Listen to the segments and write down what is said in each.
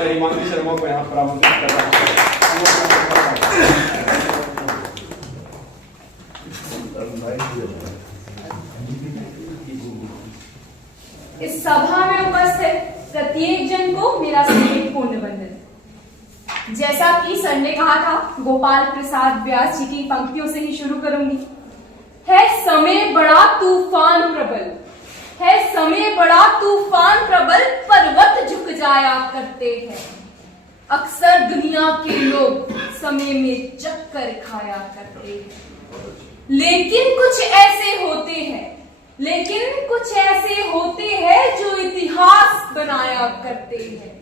मैं हिमांशु शर्मा को यहाँ पर आमंत्रित कर रहा हूँ। इस सभा में उपस्थित प्रत्येक जन को मेरा स्नेहपूर्ण वंदन। जैसा कि सर ने कहा था, गोपाल प्रसाद व्यास जी की पंक्तियों से ही शुरू करूंगी। है समय बड़ा तूफान प्रबल, है समय बड़ा तूफान प्रबल, पर्वत झुक जाया करते हैं। अक्सर दुनिया के लोग समय में चक्कर खाया करते हैं, लेकिन कुछ ऐसे होते हैं, लेकिन कुछ ऐसे होते हैं जो इतिहास बनाया करते हैं।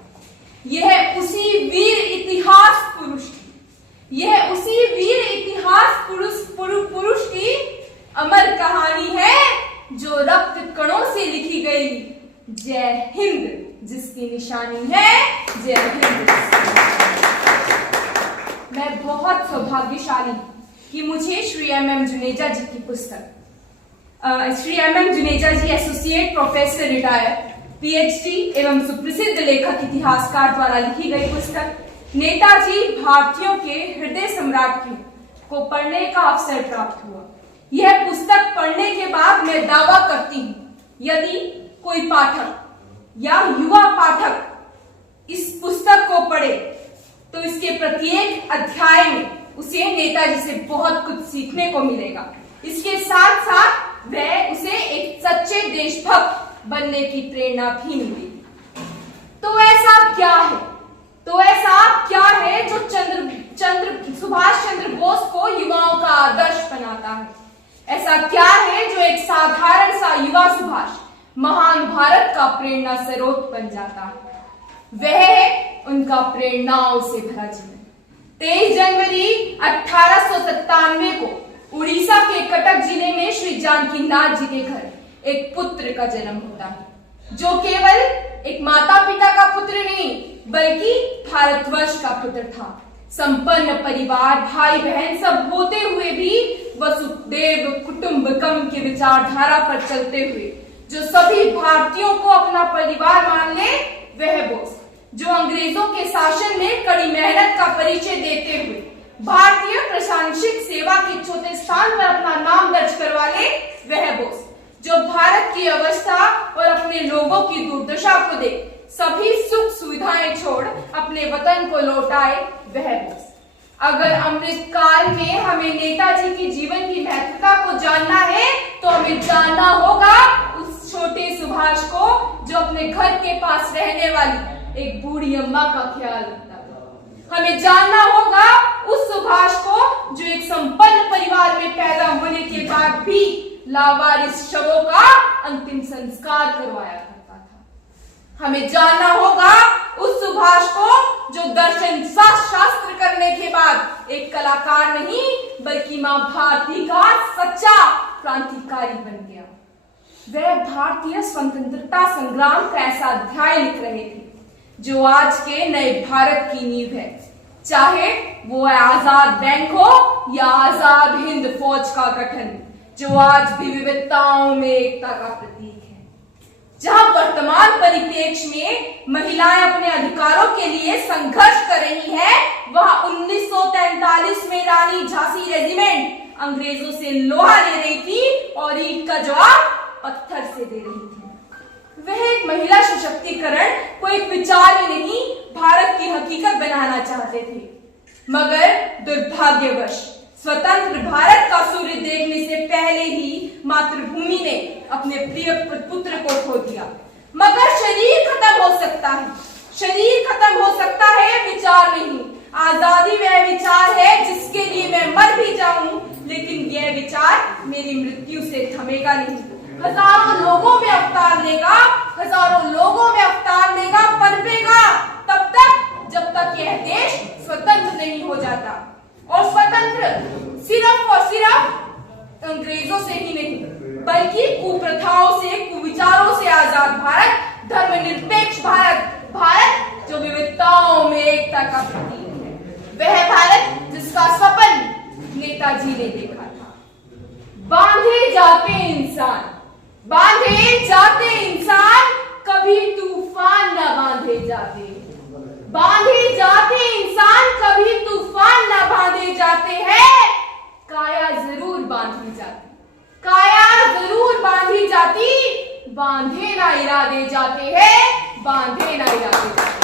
यह उसी वीर इतिहास पुरुष की, यह उसी वीर इतिहास पुरुष की अमर कहानी है, जो रक्त कणों से लिखी गई जय हिंद जिसकी निशानी है जय हिंद। मैं बहुत सौभाग्यशाली कि मुझे श्री एम जुनेजा जी की पुस्तक, श्री एम जुनेजा जी एसोसिएट प्रोफेसर रिटायर पीएचडी एवं सुप्रसिद्ध लेखक इतिहासकार द्वारा लिखी गई पुस्तक नेताजी भारतीयों के हृदय सम्राट क्यों को पढ़ने का अवसर प्राप्त हुआ। यह पुस्तक पढ़ने के बाद मैं दावा करती हूँ, यदि कोई पाठक या युवा पाठक इस पुस्तक को पढ़े तो इसके प्रत्येक अध्याय में उसे नेताजी से बहुत कुछ सीखने को मिलेगा। इसके साथ साथ वह उसे एक सच्चे देशभक्त बनने की प्रेरणा भी मिलेगी। तो ऐसा क्या है, तो ऐसा क्या है जो सुभाष चंद्र बोस को युवाओं का आदर्श बनाता है? ऐसा क्या है जो एक साधारण सा युवा सुभाष महान भारत का प्रेरणा स्रोत बन जाता है? वह है उनका प्रेरणाओं से भरा जीवन। 23 जनवरी 1897 को उड़ीसा के कटक जिले में श्री जानकी नाथ जी के घर एक पुत्र का जन्म होता है, जो केवल एक माता पिता का पुत्र नहीं बल्कि भारतवर्ष का पुत्र था। संपन्न परिवार, भाई बहन सब होते हुए भी वसुदेव कुटुंबकम की विचारधारा पर चलते हुए जो सभी भारतीयों को अपना परिवार मान ले, वह बोस। जो अंग्रेजों के शासन में कड़ी मेहनत का परिचय देते हुए भारतीय प्रशासनिक सेवा के चौथे स्थान पर अपना नाम दर्ज करवा ले, वह बोस। जो भारत की अवस्था और अपने लोगों की दुर्दशा को देख सभी सुख सुविधाएं छोड़ अपने वतन को लौटाए, वह बोस। अगर अमृत काल में हमें नेताजी के जीवन की महत्वता को जानना है तो हमें जानना होगा उस छोटे सुभाष को जो अपने घर के पास रहने वाली एक बूढ़ी अम्मा का ख्याल रखता था। हमें जानना होगा उस सुभाष को जो एक संपन्न परिवार में पैदा होने के बाद भी लावारिस शवों का अंतिम संस्कार करवाया करता था। हमें जानना होगा उस सुभाष को जो दर्शन शास्त्र करने के बाद एक कलाकार नहीं बल्कि मां भारती का सच्चा क्रांतिकारी बन गया। वह भारतीय स्वतंत्रता संग्राम का ऐसा अध्याय लिख रहे थे जो आज के नए भारत की नींव है, चाहे वो आजाद बैंक हो या आजाद हिंद फौज का गठन, जो आज भी विविधताओं में एकता का प्रतीक है। जहां वर्तमान परिप्रेक्ष्य में महिलाएं अपने अधिकारों के लिए संघर्ष कर रही हैं, वहां 1943 में रानी झांसी रेजिमेंट अंग्रेजों से लोहा ले रही थी और ईंट का जवाब पत्थर से दे रही थी। वह एक महिला सशक्तिकरण को एक विचार ही नहीं, भारत की हकीकत बनाना चाहते थे। मगर दुर्भाग्यवश स्वतंत्र भारत का सूर्य देखने से पहले ही मातृभूमि ने अपने प्रिय पुत्र को खो दिया। मगर शरीर खत्म हो सकता है, शरीर खत्म हो सकता है, विचार नहीं। आजादी वह विचार है जिसके लिए मैं मर भी जाऊं, लेकिन यह विचार मेरी मृत्यु से थमेगा नहीं। हजारों लोगों में अवतार लेगा, हजारों लोगों में अवतार लेगा, पनपेगा तब तक जब तक यह देश स्वतंत्र नहीं हो जाता। और स्वतंत्र सिर्फ और सिर्फ अंग्रेजों से ही नहीं बल्कि कुप्रथाओं से, कुविचारों से आजाद भारत, धर्मनिरपेक्ष भारत, भारत जो विविधताओं में एकता का प्रतीक है, वह भारत जिसका स्वप्न नेताजी ने देखा था। बांधे जाते इंसान, बांधे जाते इंसान, कभी तूफान न बांधे जाते। बांधे जाते इंसान कभी तूफान न बांधे जाते हैं। काया जरूर बांधी जाती, काया जरूर बांधी जाती, बांधे ना इरादे जाते हैं, बांधे ना इरादे जाते।